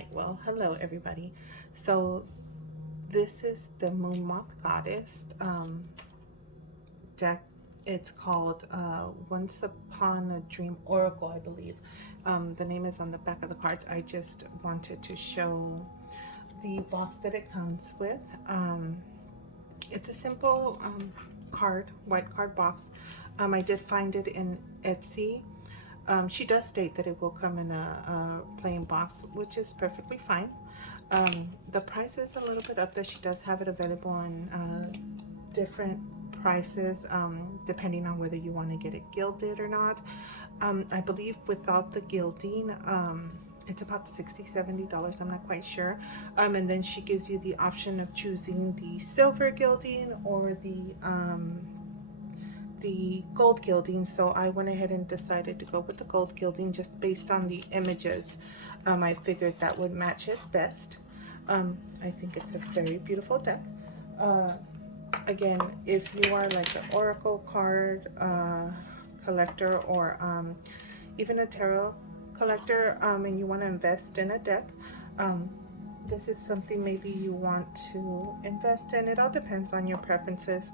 right, well, hello everybody. So this is the Moon Moth Goddess deck. It's called Once Upon a Dream Oracle, I believe. The name is on the back of the cards. I just wanted to show the box that it comes with. It's a simple white card box. I did find it in Etsy. She does state that it will come in a plain box, which is perfectly fine. The price is a little bit up there. She does have it available in different prices, depending on whether you want to get it gilded or not. I believe without the gilding, it's about $60–70. I'm not quite sure. And then she gives you the option of choosing the silver gilding or the gold gilding. So I went ahead and decided to go with the gold gilding just based on the images. I figured that would match it best. I think it's a very beautiful deck. Again, if you are like an oracle card collector or even a tarot collector, and you want to invest in a deck, this is something maybe you want to invest in. It all depends on your preferences,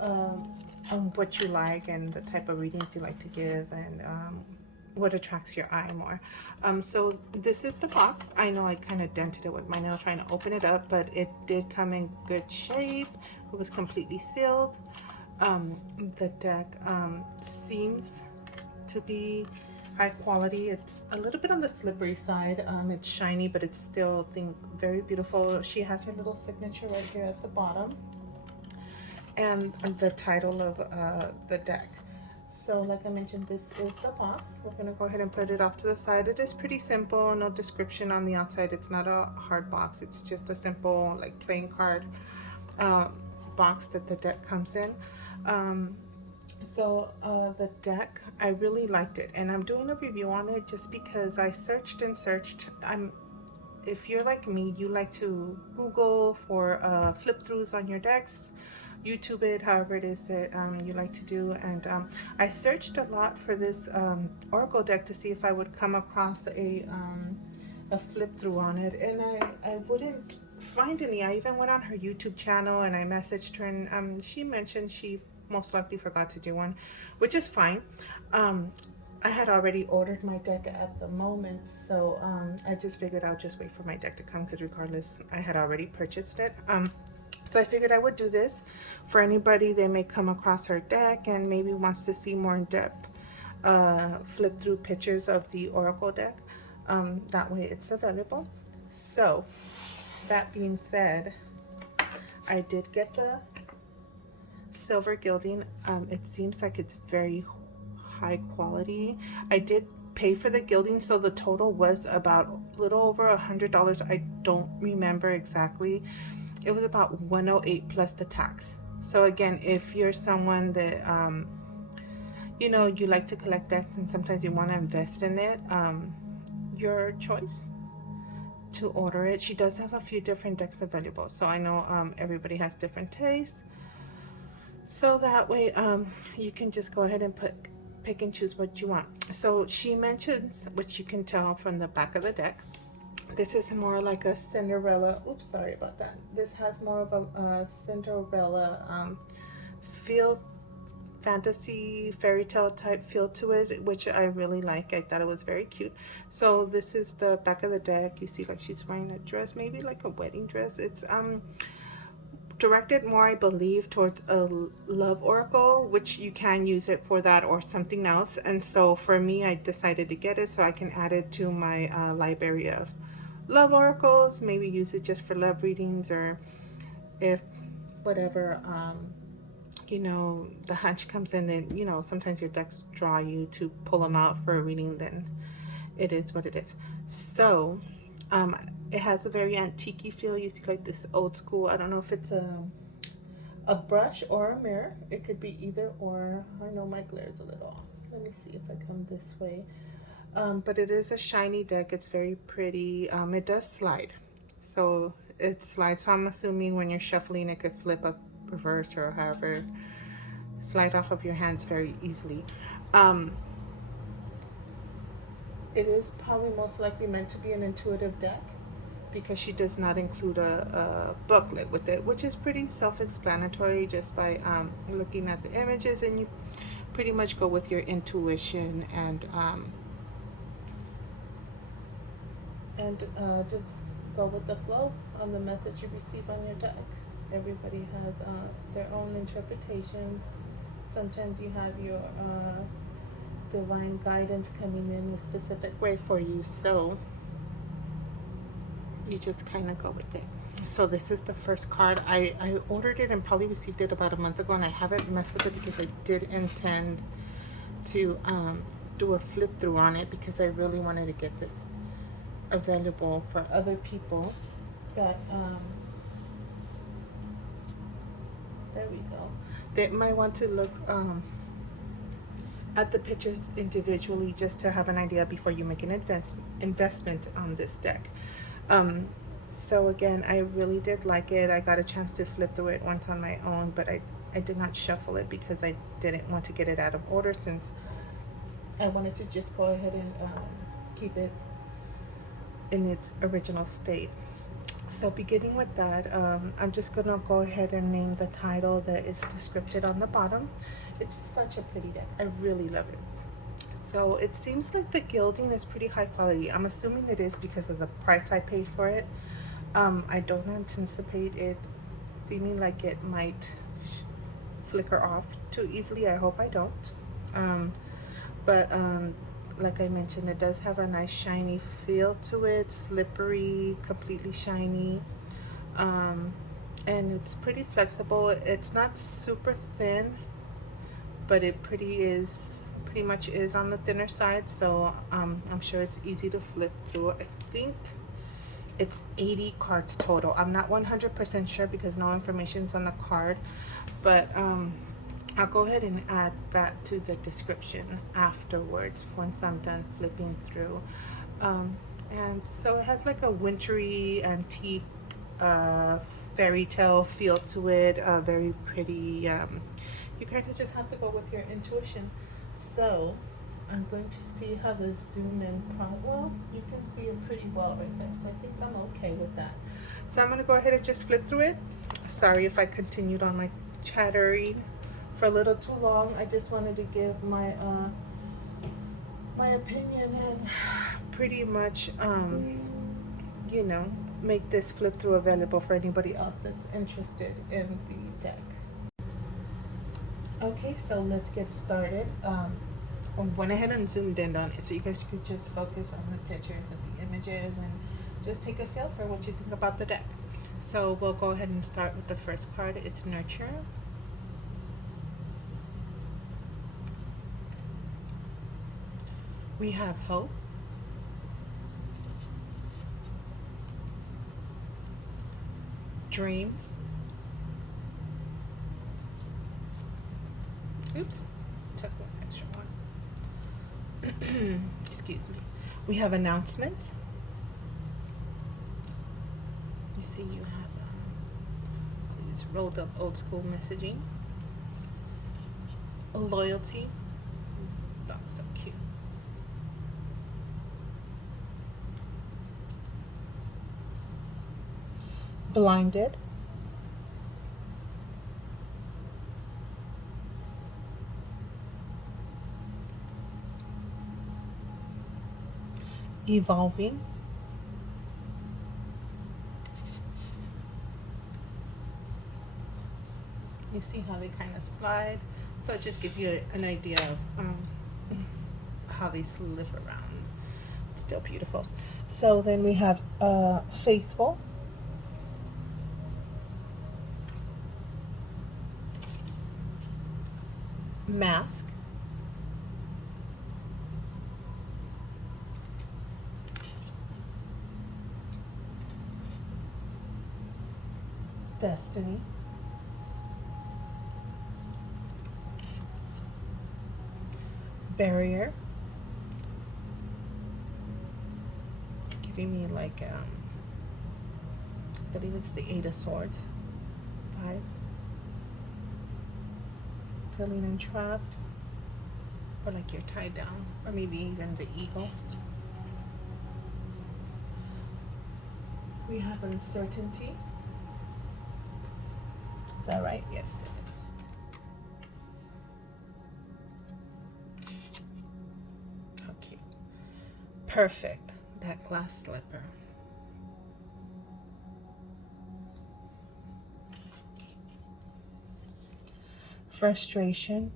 on what you like and the type of readings you like to give, and what attracts your eye more. So this is the box. I know I kind of dented it with my nail trying to open it up, but it did come in good shape. It was completely sealed. The deck seems to be high quality. It's a little bit on the slippery side. It's shiny, but it's still, I think, very beautiful. She has her little signature right here at the bottom, and the title of the deck. So like I mentioned, this is the box. We're gonna go ahead and put it off to the side. It is pretty simple, no description on the outside. It's not a hard box. It's just a simple like playing card box that the deck comes in. The deck, I really liked it, and I'm doing a review on it just because I searched and searched. If you're like me, you like to Google for flip throughs on your decks, YouTube it, however it is that you like to do. And I searched a lot for this Oracle deck to see if I would come across a flip through on it, and I wouldn't find any. I even went on her YouTube channel and I messaged her, and she mentioned she most likely forgot to do one, which is fine. I had already ordered my deck at the moment, so I just figured I'll just wait for my deck to come, because regardless, I had already purchased it. So I figured I would do this for anybody that may come across her deck and maybe wants to see more in-depth flip through pictures of the Oracle deck. That way it's available. So that being said, I did get the silver gilding. It seems like it's very high quality. I did pay for the gilding, so the total was about a little over $100. I don't remember exactly. It was about $108 plus the tax. So again, if you're someone that you like to collect decks and sometimes you want to invest in it, your choice to order it. She does have a few different decks available, so I know everybody has different tastes, so that way you can just go ahead and pick and choose what you want. So she mentions, which you can tell from the back of the deck, this is more like a Cinderella. Oops, sorry about that. This has more of a Cinderella feel, fantasy fairy tale type feel to it, which I really like. I thought it was very cute. So this is the back of the deck. You see like she's wearing a dress, maybe like a wedding dress. It's directed more, I believe, towards a love oracle, which you can use it for that or something else. And so for me, I decided to get it so I can add it to my library of love oracles, maybe use it just for love readings, or if whatever the hunch comes in, then sometimes your decks draw you to pull them out for a reading, then it is what it is. So it has a very antique feel. You see like this old school, I don't know if it's a brush or a mirror. It could be either or. I know my glare is a little off. Let me see if I come this way. But it is a shiny deck. It's very pretty. It does slide, so it slides, so I'm assuming when you're shuffling it could flip up, reverse, or however, slide off of your hands very easily. It is probably most likely meant to be an intuitive deck. because she does not include a booklet with it, which is pretty self-explanatory just by looking at the images, and you pretty much go with your intuition and just go with the flow on the message you receive on your deck. Everybody has their own interpretations. Sometimes you have your divine guidance coming in a specific way for you, so you just kind of go with it. So this is the first card. I ordered it and probably received it about a month ago, and I haven't messed with it because I did intend to do a flip through on it because I really wanted to get this available for other people that there we go, they might want to look at the pictures individually just to have an idea before you make an investment on this deck. So again, I really did like it. I got a chance to flip through it once on my own, but I did not shuffle it because I didn't want to get it out of order, since I wanted to just go ahead and keep it in its original state. So beginning with that, I'm just gonna go ahead and name the title that is described on the bottom. It's such a pretty deck. I really love it. So it seems like the gilding is pretty high quality. I'm assuming it is because of the price I paid for it. I don't anticipate it seeming like it might flicker off too easily. I hope I don't. But like I mentioned, it does have a nice shiny feel to it, slippery, completely shiny, and it's pretty flexible. It's not super thin, but it pretty much is on the thinner side, so I'm sure it's easy to flip through. I think it's 80 cards total. I'm not 100% sure because no information's on the card, but I'll go ahead and add that to the description afterwards once I'm done flipping through. And so it has like a wintry antique fairy tale feel to it, very pretty. You kind of just have to go with your intuition. So I'm going to see how the zoom in well, you can see it pretty well right there, so I think I'm okay with that. So I'm going to go ahead and just flip through it. Sorry if I continued on my chattering for a little too long. I just wanted to give my my opinion and pretty much you know, make this flip through available for anybody else that's interested in the deck. Okay, so let's get started. I went ahead and zoomed in on it so you guys could just focus on the pictures of the images and just take a feel for what you think about the deck. So we'll go ahead and start with the first card. It's Nurture. We have Hope. Dreams. Oops, took one extra one. Excuse me. We have Announcements. You see you have these rolled up old school messaging. Loyalty. That's so cute. Blinded. Evolving. You see how they kind of slide, so it just gives you an idea of how they slip around. It's still beautiful. So then we have Faithful. Mask. Destiny. Barrier. Giving me like I believe it's the Eight of Swords vibe. Feeling entrapped, or like you're tied down, or maybe even the Eagle. We have uncertainty. Is that right? Yes, it is. Okay. Perfect. That glass slipper. Frustration.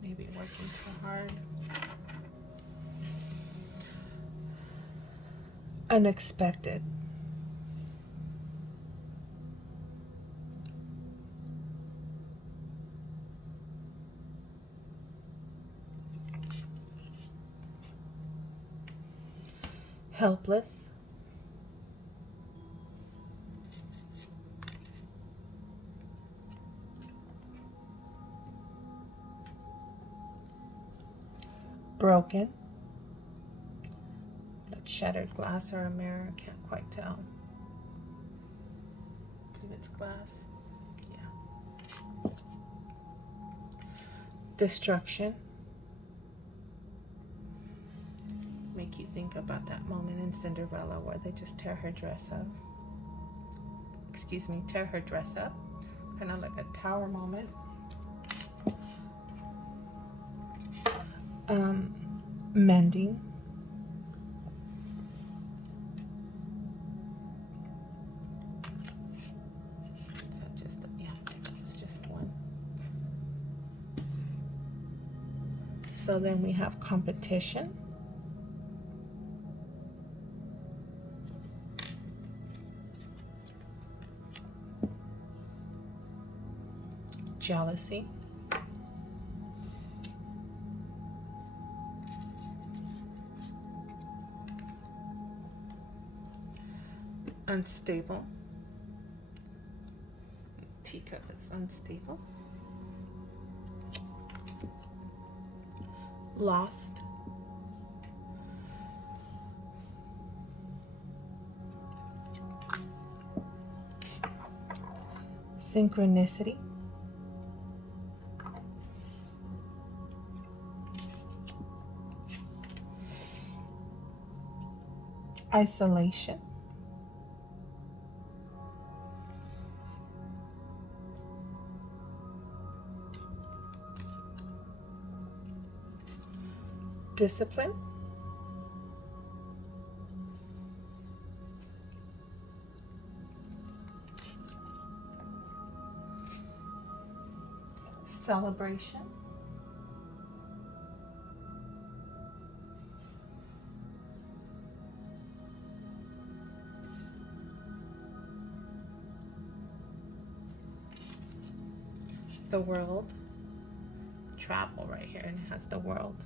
Maybe working too hard. Unexpected. Helpless. Broken. Like shattered glass or a mirror, I can't quite tell. I believe it's glass. Yeah. Destruction. Make you think about that moment in Cinderella where they just tear her dress up. Excuse me, tear her dress up. Kind of like a tower moment. Mending. Is that just, yeah, it's just one. So then we have competition. Jealousy. Unstable. Teacup is unstable. Lost. Synchronicity. Isolation. Discipline. Celebration. The world. Travel right here, and it has the world.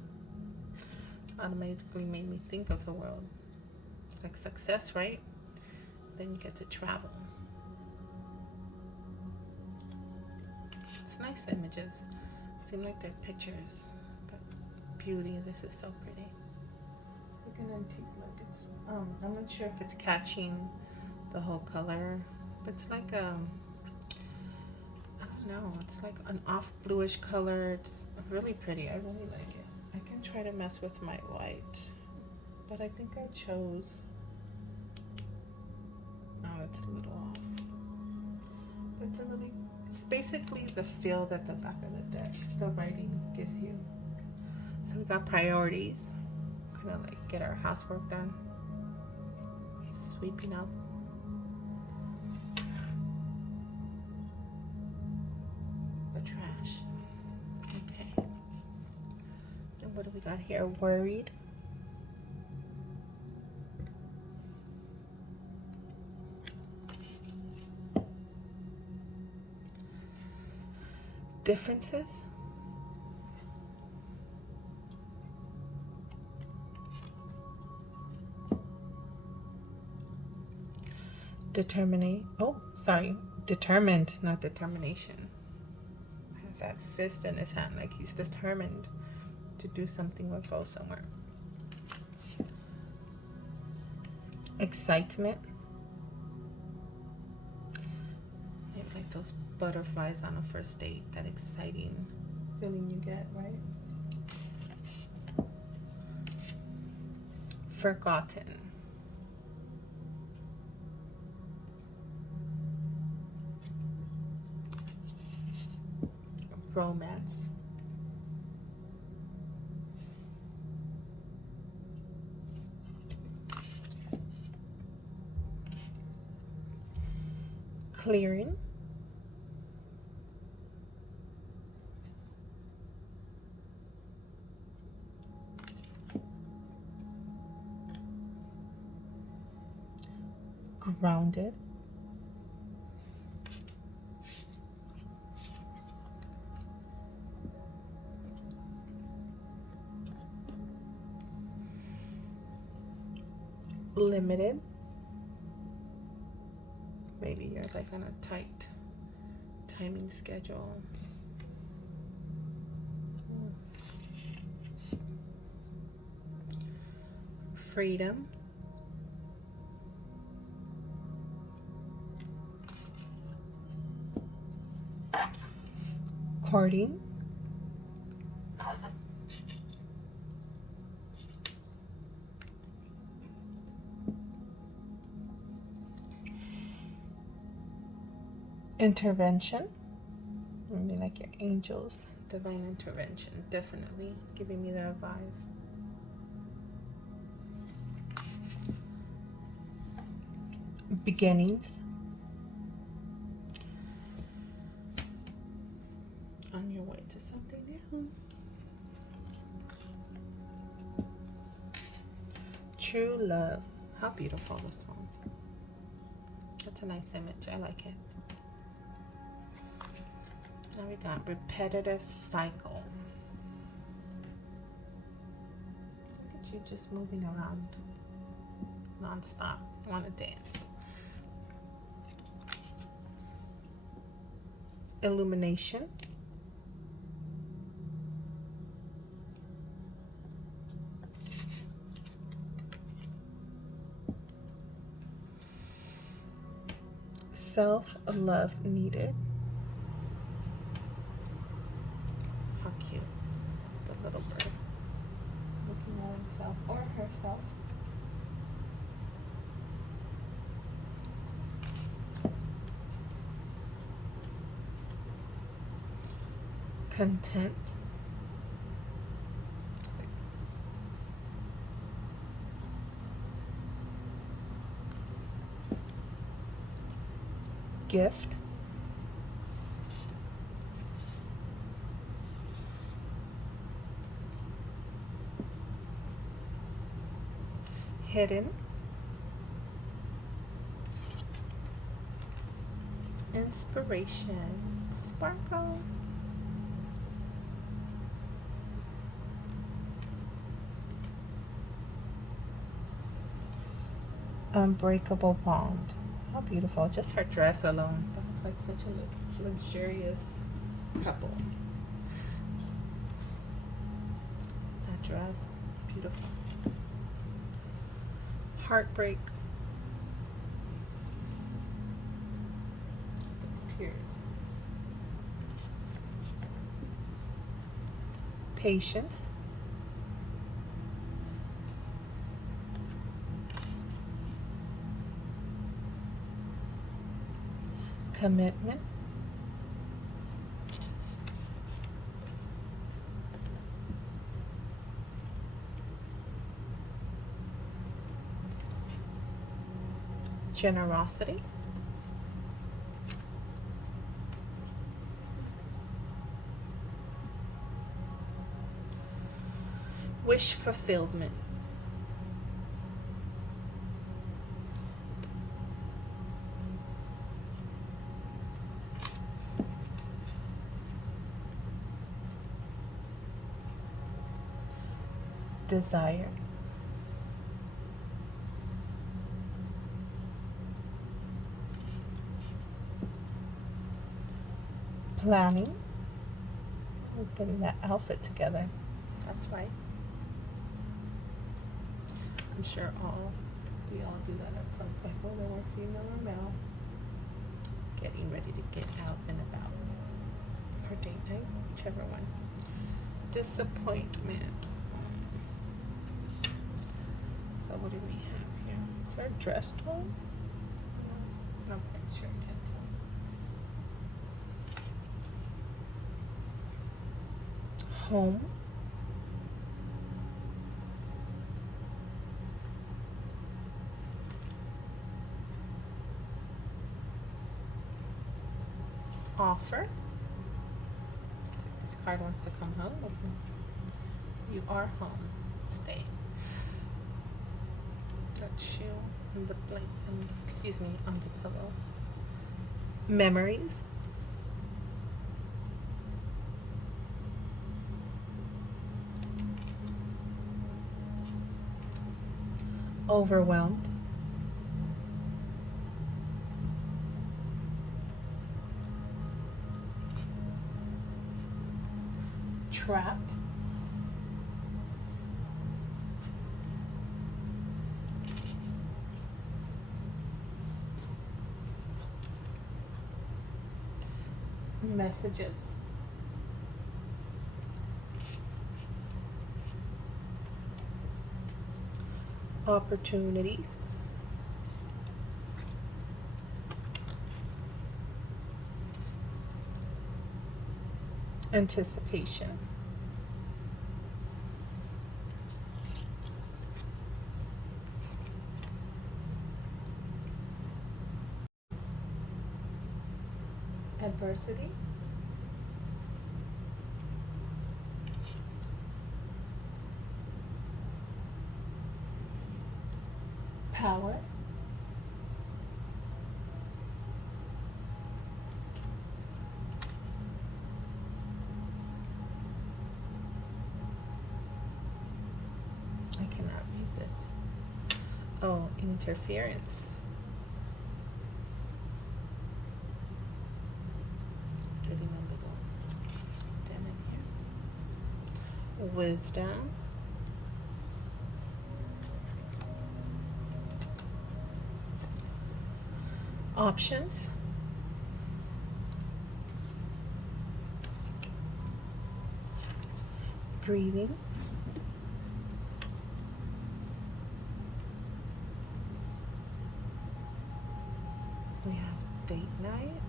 Automatically made me think of the world. It's like success, right? Then you get to travel. It's nice images. Seem like they're pictures, but beauty. This is so pretty. Look an antique look. It's I'm not sure if it's catching the whole color, but it's like I don't know. It's like an off bluish color. It's really pretty. I really like it. I can try to mess with my light, but I think I chose. Oh, it's a little off. But it's basically the feel that the back of the deck, the writing gives you. So we got priorities. Kind of like get our housework done. Sweeping up. The trash. Okay. And what do we got here? Worried. Differences. Determinate. Oh, sorry. Determined, not determination. Has that fist in his hand, like he's determined to do something or go somewhere. Excitement. Maybe like those butterflies on a first date. That exciting feeling you get, right? Forgotten. Romance. Clearing. Grounded. Limited. Maybe you're like on a tight timing schedule. Freedom. Courting. Intervention. Maybe like your angels. Divine intervention. Definitely giving me that vibe. Beginnings. On your way to something new. True love. How beautiful this one's. That's a nice image. I like it. Now we got repetitive cycle. Look at you just moving around non-stop. Want to dance. Illumination. Self-love needed. How cute. The little bird looking at himself or herself. Content. Gift. Hidden. Inspiration. Sparkle. Unbreakable bond. How beautiful. Just her dress alone. That looks like such a luxurious couple. That dress. Beautiful. Heartbreak. Those tears. Patience. Commitment. Generosity. Wish fulfillment. Desire. Planning. We're getting that outfit together. That's right. I'm sure we all do that at some point, whether we're female or male. Getting ready to get out and about. or date night, whichever one. Disappointment. So what do we have here? Is there a dress tone? Not quite sure yet. Home. Offer. This card wants to come home. You are home. Stay. Touch you on the blanket. Excuse me, on the pillow. Memories. Overwhelmed. Trapped. Messages. Opportunities. Anticipation. Adversity. Power. I cannot read this. Oh, interference. Getting a little dim in here. Wisdom. Options. Breathing. We have date night.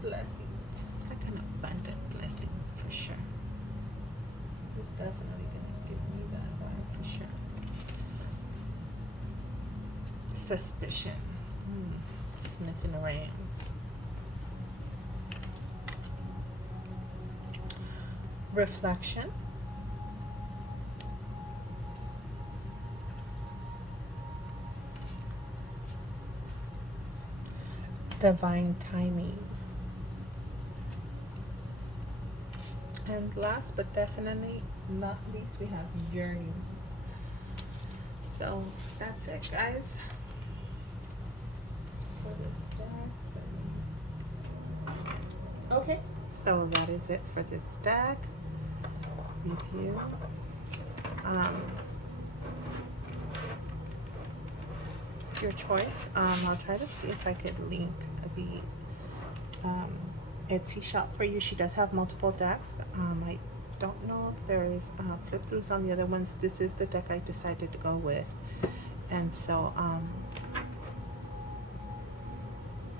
Blessings. It's like an abundant blessing for sure. You're definitely gonna give me that vibe for sure. Suspicion. Sniffing around. Reflection. Divine timing. And last but definitely not least, we have yearning. So that's it, guys, for this deck. Okay, so that is it for this deck review. Your choice. I'll try to see if I could link the Etsy shop for you. She does have multiple decks. I don't know if there's flip throughs on the other ones. This is the deck I decided to go with, and so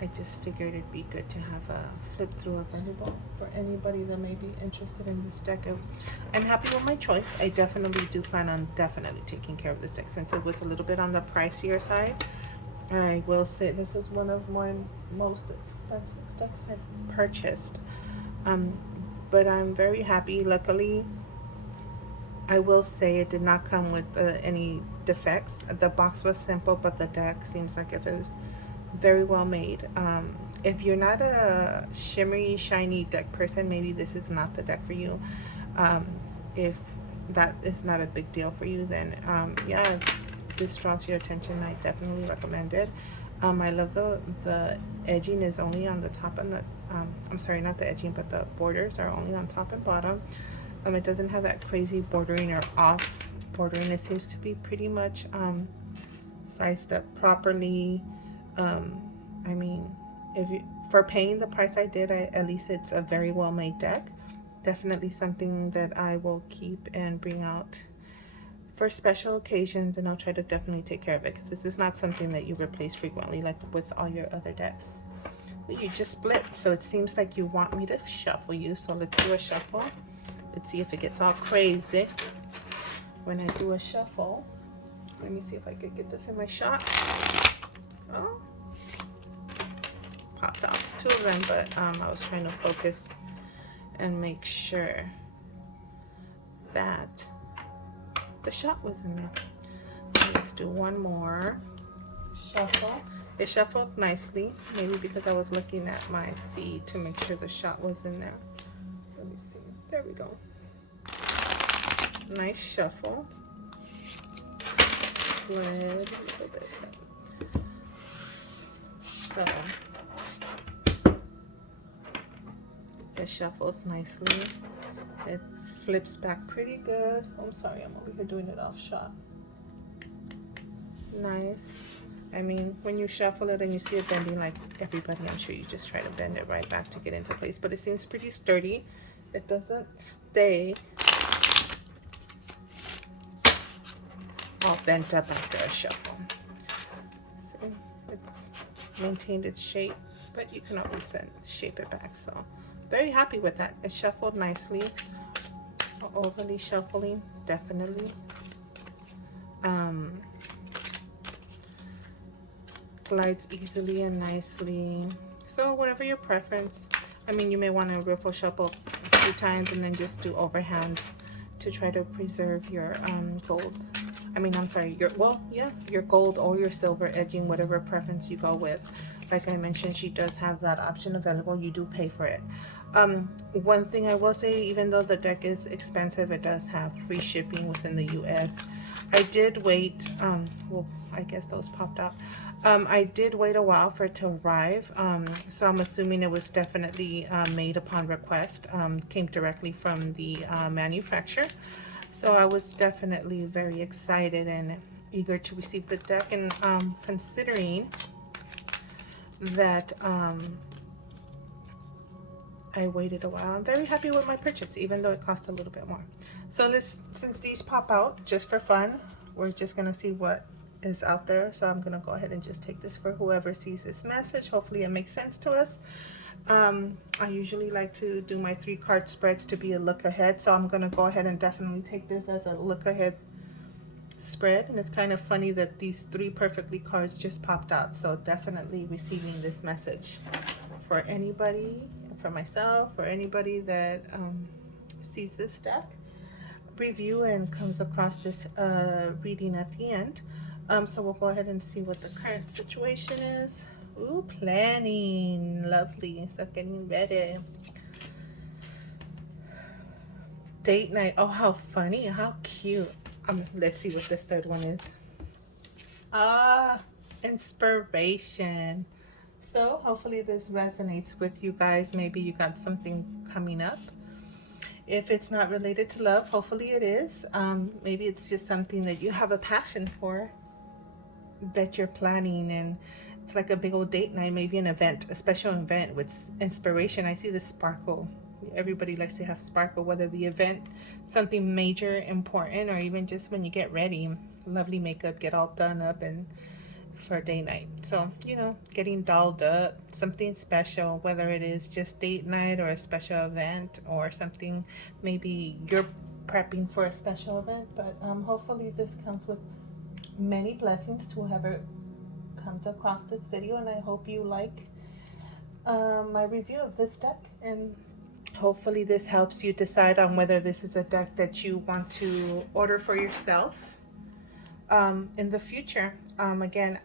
I just figured it'd be good to have a flip through available for anybody that may be interested in this deck. I'm happy with my choice. I definitely do plan on taking care of this deck since it was a little bit on the pricier side. I will say this is one of my most expensive decks I've purchased. But I'm very happy. Luckily, I will say it did not come with any defects. The box was simple, but the deck seems like it is very well made. If you're not a shimmery, shiny deck person, maybe this is not the deck for you. If that is not a big deal for you, then yeah, this draws your attention. I definitely recommend it. I love the edging is only on the top and the I'm sorry, not the edging, but the borders are only on top and bottom. It doesn't have that crazy bordering or off bordering. It seems to be pretty much sized up properly. I mean, for paying the price I did, at least it's a very well made deck. Definitely something that I will keep and bring out for special occasions, and I'll try to definitely take care of it, because this is not something that you replace frequently like with all your other decks. But you just split, so it seems like you want me to shuffle you, so let's do a shuffle. Let's see if it gets all crazy when I do a shuffle. Let me see if I could get this in my shot. Oh, popped off 2 of them, but I was trying to focus and make sure that the shot was in there. Let's do one more shuffle. It shuffled nicely, maybe because I was looking at my feed to make sure the shot was in there. Let me see. There we go. Nice shuffle. Slid a little bit. So it shuffles nicely. It flips back pretty good. Oh, I'm sorry, I'm over here doing it off shot. Nice. I mean, when you shuffle it and you see it bending like everybody, I'm sure you just try to bend it right back to get into place. But it seems pretty sturdy. It doesn't stay all bent up after a shuffle. So it maintained its shape, but you can always shape it back. So very happy with that. It shuffled nicely. Overly shuffling, definitely. Glides easily and nicely. So whatever your preference. I mean, you may want to riffle shuffle a few times and then just do overhand to try to preserve your gold. I mean, I'm sorry, your gold or your silver edging, whatever preference you go with. Like I mentioned, she does have that option available. You do pay for it. One thing I will say, even though the deck is expensive, it does have free shipping within the US. I did wait, well, I guess those popped out. I did wait a while for it to arrive, so I'm assuming it was definitely made upon request, came directly from the manufacturer. So I was definitely very excited and eager to receive the deck, and considering that I waited a while, I'm very happy with my purchase, even though it cost a little bit more. So since these pop out just for fun, we're just gonna see what is out there. So I'm gonna go ahead and just take this for whoever sees this message. Hopefully it makes sense to us. I usually like to do my 3 card spreads to be a look ahead, so I'm gonna go ahead and definitely take this as a look ahead spread. And it's kind of funny that these 3 perfectly cards just popped out, so definitely receiving this message for anybody, for myself, for anybody that sees this deck review and comes across this reading at the end. So we'll go ahead and see what the current situation is. Ooh, planning. Lovely. So getting ready. Date night. Oh, how funny. How cute. Let's see what this third one is. Inspiration. So hopefully this resonates with you guys. Maybe you got something coming up. If it's not related to love, hopefully it is. Maybe it's just something that you have a passion for, that you're planning, and it's like a big old date night, maybe an event, a special event with inspiration. I see the sparkle. Everybody likes to have sparkle, whether the event, something major, important, or even just when you get ready, lovely makeup, get all done up and for date night. So, you know, getting dolled up, something special, whether it is just date night or a special event or something, maybe you're prepping for a special event. But hopefully this comes with many blessings to whoever comes across this video, and I hope you like my review of this deck, and hopefully this helps you decide on whether this is a deck that you want to order for yourself in the future. Again,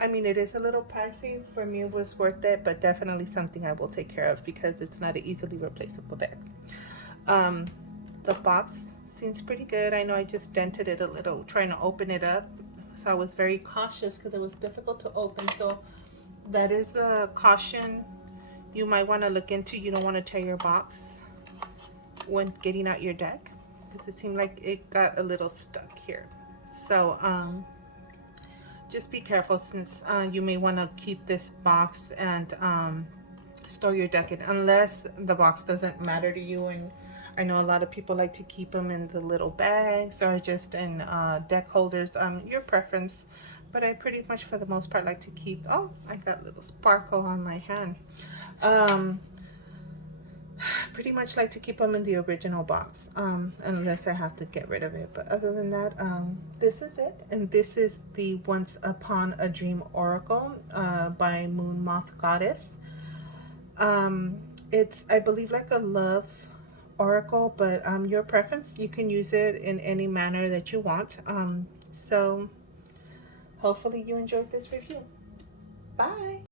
I mean, it is a little pricey. For me, it was worth it, but definitely something I will take care of because it's not an easily replaceable deck. The box seems pretty good. I know I just dented it a little trying to open it up, so I was very cautious because it was difficult to open. So that is a caution you might want to look into. You don't want to tear your box when getting out your deck, because it seemed like it got a little stuck here. So just be careful, since you may want to keep this box and store your deck in, unless the box doesn't matter to you. And I know a lot of people like to keep them in the little bags or just in deck holders. Your preference, but I pretty much for the most part like to keep. Oh, I got a little sparkle on my hand. um Pretty much like to keep them in the original box, unless I have to get rid of it. But other than that, this is it. And this is the Once Upon a Dream Oracle by Moon Moth Goddess. It's, I believe, like a love oracle, but your preference. You can use it in any manner that you want. So hopefully you enjoyed this review. Bye.